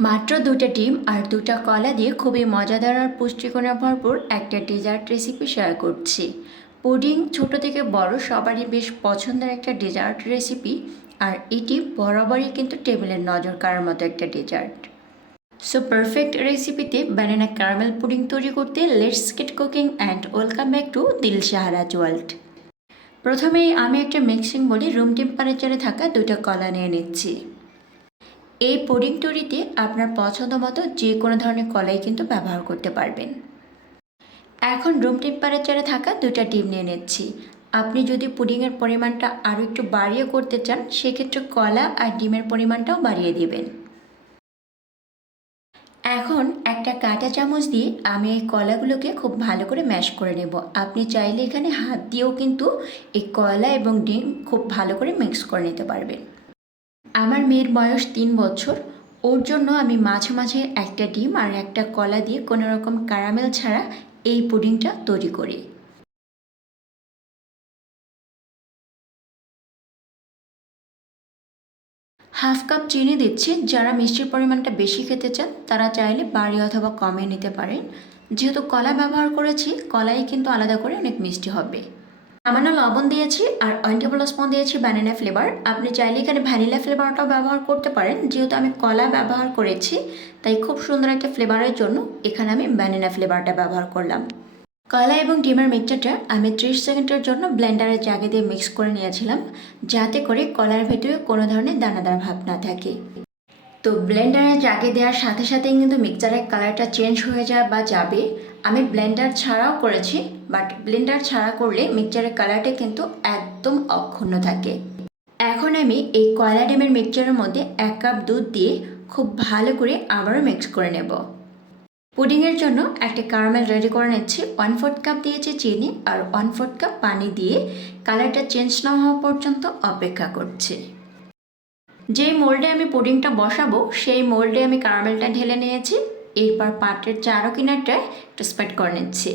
মাত্র দুটো ডিম আর দুটো কলা দিয়ে খুবই মজাদার আর পুষ্টিগুণে ভরপুর একটা ডেজার্ট রেসিপি শেয়ার করছি। পুডিং ছোট থেকে বড় সবারই বেশ পছন্দের একটা ডেজার্ট রেসিপি আর এটি বরাবরই কিন্তু টেবিলের নজর কাড়ার মতো একটা ডেজার্ট সো পারফেক্ট রেসিপিতে ব্যানানা ক্যারামেল পুডিং তৈরি করতে let's get cooking and welcome back to Dil Sahara's world প্রথমেই আমি একটা মিক্সিং বলি রুম টেম্পারেচারে থাকা দুটো কলা নিয়ে নিচ্ছি। এই পুডিং তৈরিতে আপনার পছন্দ মতো যে কোনো ধরনের কলাই কিন্তু ব্যবহার করতে পারবেন। এখন রুম টেম্পারেচারে থাকা দুটা ডিম নিয়ে নিচ্ছি। আপনি যদি পুডিংয়ের পরিমাণটা আরও একটু বাড়িয়ে করতে চান, সেক্ষেত্রে কলা আর ডিমের পরিমাণটাও বাড়িয়ে দিবেন। এখন একটা কাঁটা চামচ দিয়ে আমি এই কলাগুলোকে খুব ভালো করে ম্যাশ করে নেব। আপনি চাইলে এখানে হাত দিয়েও কিন্তু এই কলা এবং ডিম খুব ভালো করে মিক্স করে নিতে পারবেন। আমার মেয়ের বয়স তিন বছর। ওর জন্য আমি মাঝে মাঝে একটা ডিম আর একটা কলা দিয়ে কোনো রকম ক্যারামেল ছাড়া এই পুডিংটা তৈরি করি। হাফ কাপ চিনি দিচ্ছি। যারা মিষ্টির পরিমাণটা বেশি খেতে চান, তারা চাইলে বাড়ি অথবা কমিয়ে নিতে পারেন। যেহেতু কলা ব্যবহার করেছি, কলাই কিন্তু আলাদা করে অনেক মিষ্টি হবে। সামান্য লবণ দিয়েছি আর ওয়ান টেবিল স্পুন দিয়েছি ব্যানানা ফ্লেভার আপনি চাইলে এখানে ভ্যানিলা ফ্লেভারটাও ব্যবহার করতে পারেন। যেহেতু আমি কলা ব্যবহার করেছি, তাই খুব সুন্দর একটা ফ্লেভারের জন্য এখানে আমি ব্যানানা ফ্লেভারটা ব্যবহার করলাম। কলা এবং ডিমের মিক্সচারটা আমি ত্রিশ সেকেন্ডের জন্য ব্লেন্ডারের জাগে দিয়ে মিক্স করে নিয়েছিলাম, যাতে করে কলার ভেতরে কোনো ধরনের দানাদার ভাব না থাকে। তো ব্লেন্ডারে জাগে দেওয়ার সাথে সাথেই কিন্তু মিক্সচারের কালারটা চেঞ্জ হয়ে যায় বা যাবে। আমি ব্লেন্ডার ছাড়াও করেছি, বাট ব্লেন্ডার ছাড়া করলে মিক্সচারের কালারটা কিন্তু একদম অক্ষুণ্ণ থাকে। এখন আমি এই কয়লা ডিমের মিক্সচারের মধ্যে এক কাপ দুধ দিয়ে খুব ভালো করে আবারও মিক্স করে নেব। পুডিংয়ের জন্য একটা কারামেল রেডি করে নিচ্ছি। ওয়ান ফোর্থ কাপ দিয়েছি চিনি আর ওয়ান ফোর্থ কাপ পানি দিয়ে কালারটা চেঞ্জ না হওয়া পর্যন্ত অপেক্ষা করছি। যে মোল্ডে আমি পুডিংটা বসাবো, সেই মোল্ডে আমি কারামেলটা ঢেলে নিয়েছি। এরপর পাটের চারো কিনারটায় একটু স্প্রেড করে নিচ্ছি।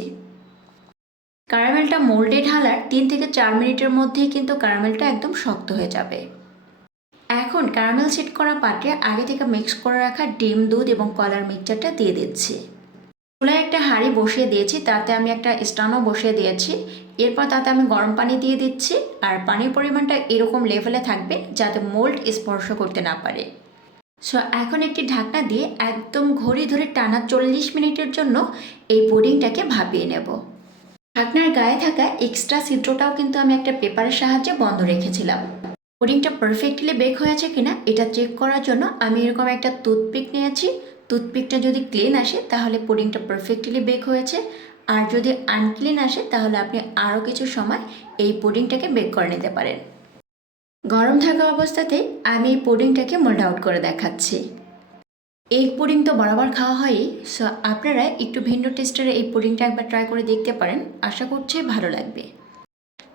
কারামেলটা মোল্ডে ঢালার তিন থেকে চার মিনিটের মধ্যেই কিন্তু কারামেলটা একদম শক্ত হয়ে যাবে। এখন কারামেল সেট করা পাটে আগে থেকে মিক্স করে রাখা ডিম, দুধ এবং কলার মিক্সচারটা দিয়ে দিচ্ছি। চুলায় একটা হাঁড়ি বসিয়ে দিয়েছি, তাতে আমি একটা স্টানও বসিয়ে দিয়েছি। এরপর তাতে আমি গরম পানি দিয়ে দিচ্ছি আর পানির পরিমাণটা এরকম লেভেলে থাকবে যাতে মোল্ড স্পর্শ করতে না পারে। সো এখন একটি ঢাকনা দিয়ে একদম ঘড়ি ধরে টানা চল্লিশ মিনিটের জন্য এই পুডিংটাকে ভাপিয়ে নেব। ঢাকনার গায়ে থাকা এক্সট্রা ছিদ্রটাও কিন্তু আমি একটা পেপারের সাহায্যে বন্ধ রেখেছিলাম। পুডিংটা পারফেক্টলি বেক হয়েছে কিনা এটা চেক করার জন্য আমি এরকম একটা টুথপিক নিয়েছি। টুথপিকটা যদি ক্লিন আসে, তাহলে পুডিংটা পারফেক্টলি বেক হয়েছে। আর যদি আনক্লিন আসে, তাহলে আপনি আরও কিছু সময় এই পুডিংটাকে বেক করে নিতে পারেন। গরম থাকা অবস্থাতেই আমি এই পুডিংটাকে মোল্ড আউট করে দেখাচ্ছি। এই পুডিং তো বরাবর খাওয়া হয়ই সো আপনারা একটু ভিন্ন টেস্টের এই পুডিংটা একবার ট্রাই করে দেখতে পারেন। আশা করছি ভালো লাগবে।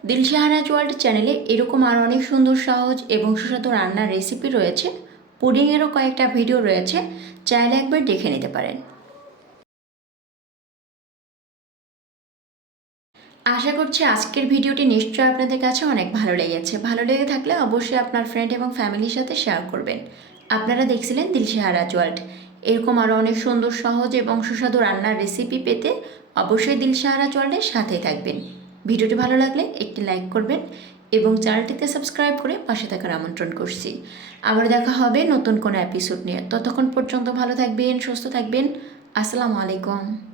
দিলশাহারাজ ওয়ার্ল্ড চ্যানেলে এরকম আর অনেক সুন্দর, সহজ এবং সুস্বাদু রান্নার রেসিপি রয়েছে। পুডিংয়েরও কয়েকটা ভিডিও রয়েছে, চাইলে একবার দেখে নিতে পারেন। আশা করছি আজকের ভিডিওটি নিশ্চয়ই আপনাদের কাছে অনেক ভালো লেগেছে। ভালো লেগে থাকলে অবশ্যই আপনার ফ্রেন্ড এবং ফ্যামিলির সাথে শেয়ার করবেন। আপনারা দেখছিলেন দিলশাহারাজ ওয়ার্ল্ড এরকম আরও অনেক সুন্দর, সহজ এবং সুস্বাদু রান্নার রেসিপি পেতে অবশ্যই দিলশাহারাজ ওয়ার্ল্ডের সাথেই থাকবেন। ভিডিওটি ভালো লাগলে একটি লাইক করবেন এবং চ্যানেলটিতে সাবস্ক্রাইব করে পাশে থাকার আমন্ত্রণ করছি। আবার দেখা হবে নতুন কোনো এপিসোড নিয়ে। ততক্ষণ পর্যন্ত ভালো থাকবেন, সুস্থ থাকবেন। আসসালামু আলাইকুম।